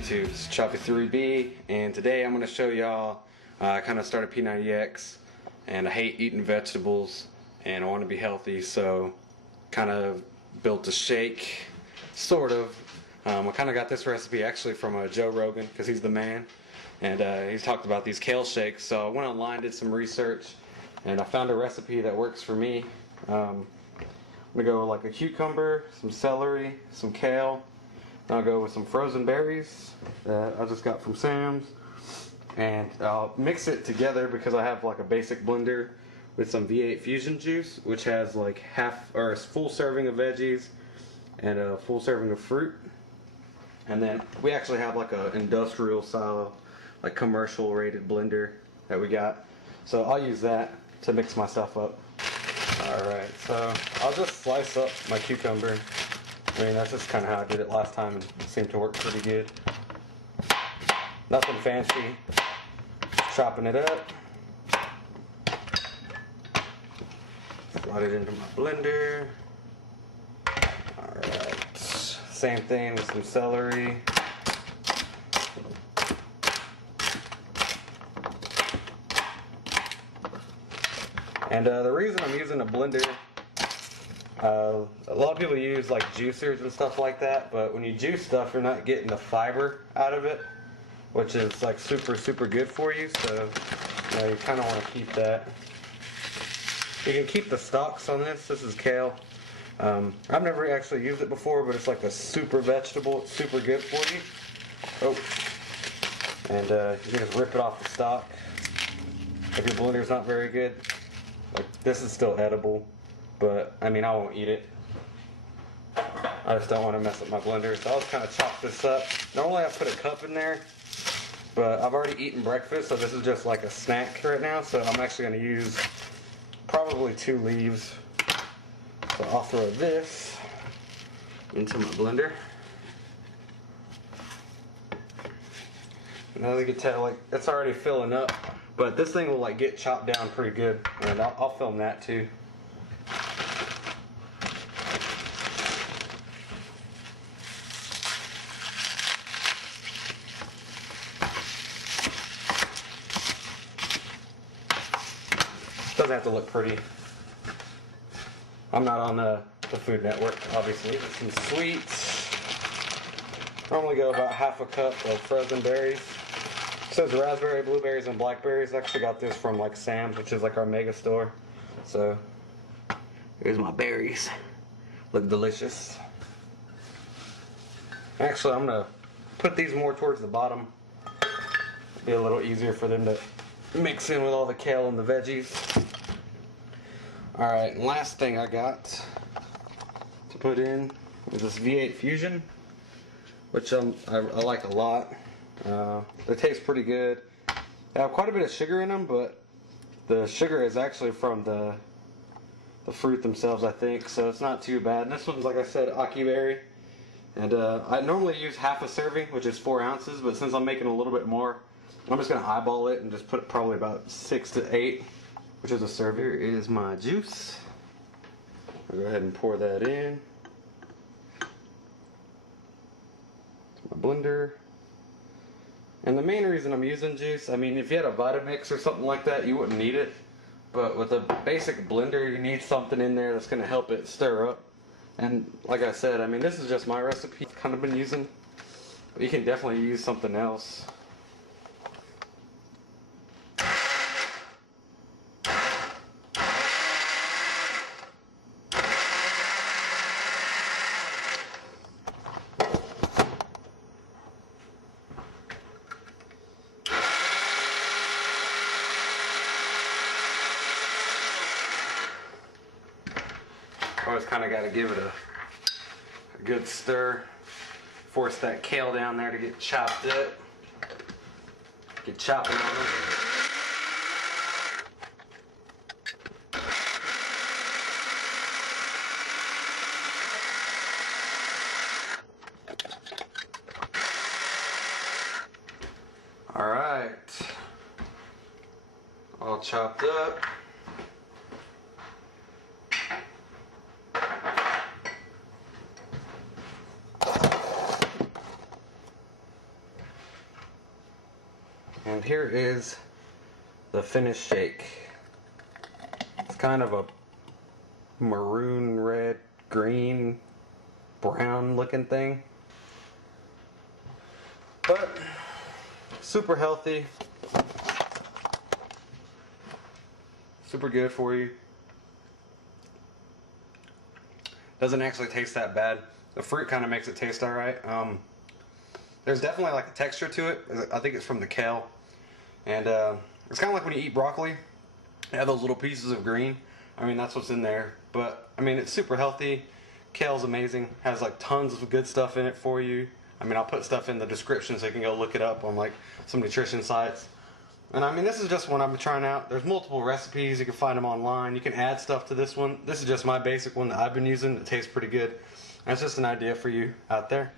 YouTube? It's CHAVI 3B, and today I'm going to show y'all I kind of started P90X, and I hate eating vegetables, and I want to be healthy, so kind of built a shake, sort of. I kind of got this recipe actually from Joe Rogan, because he's the man, and he's talked about these kale shakes, so I went online, did some research, and I found a recipe that works for me. I'm going to go with like a cucumber, some celery, some kale. I'll go with some frozen berries that I just got from Sam's, and I'll mix it together because I have like a basic blender with some V8 Fusion juice, which has like half or a full serving of veggies and a full serving of fruit. And then we actually have like a industrial style, like commercial rated blender that we got, so I'll use that to mix my stuff up. Alright, so I'll just slice up my cucumber. I mean, that's just kind of how I did it last time and it seemed to work pretty good. Nothing fancy. Just chopping it up. Slide it into my blender. Alright. Same thing with some celery. And the reason I'm using a blender, a lot of people use like juicers and stuff like that, but when you juice stuff, you're not getting the fiber out of it, which is like super good for you. So you kind of want to keep that. You can keep the stalks on this. This is kale. I've never actually used it before, but it's like a super vegetable. It's super good for you. Oh, and you can just rip it off the stalk if your blender's not very good. Like, this is still edible, but I mean, I won't eat it. I just don't want to mess up my blender, so I'll just kind of chop this up. Normally I put a cup in there, but I've already eaten breakfast, so this is just like a snack right now, so I'm actually going to use probably 2 leaves. So I'll throw this into my blender. And as you can tell, like, it's already filling up, but this thing will like get chopped down pretty good, and I'll film that too. Doesn't have to look pretty. I'm not on the Food Network, obviously. Some sweets. Normally go about half a cup of frozen berries. It says raspberry, blueberries, and blackberries. I actually got this from like Sam's, which is like our mega store. So here's my berries. Look delicious. Actually, I'm gonna put these more towards the bottom. It'll be a little easier for them to mix in with all the kale and the veggies. Alright, and last thing I got to put in is this V8 Fusion, which I like a lot. They taste pretty good. They have quite a bit of sugar in them, but the sugar is actually from the fruit themselves, I think, so it's not too bad. And this one's, like I said, aki berry. And I normally use half a serving, which is 4 ounces, but since I'm making a little bit more, I'm just going to eyeball it and just put probably about 6 to 8, which is a serving. Here is my juice. I'll go ahead and pour that in. My blender. And the main reason I'm using juice, I mean, if you had a Vitamix or something like that, you wouldn't need it. But with a basic blender, you need something in there that's going to help it stir up. And like I said, I mean, this is just my recipe I've kind of been using. But you can definitely use something else. Always kind of got to give it a good stir. Force that kale down there to get chopped up. Get chopping on them. Alright. All chopped up. And here is the finished shake. It's kind of a maroon, red, green, brown looking thing. But super healthy. Super good for you. Doesn't actually taste that bad. The fruit kind of makes it taste alright. There's definitely like a texture to it. I think it's from the kale. And it's kind of like when you eat broccoli. You have those little pieces of green. I mean, that's what's in there. But, I mean, it's super healthy. Kale's amazing. Has like tons of good stuff in it for you. I mean, I'll put stuff in the description so you can go look it up on like some nutrition sites. And I mean, this is just one I'm trying out. There's multiple recipes. You can find them online. You can add stuff to this one. This is just my basic one that I've been using. It tastes pretty good. And it's just an idea for you out there.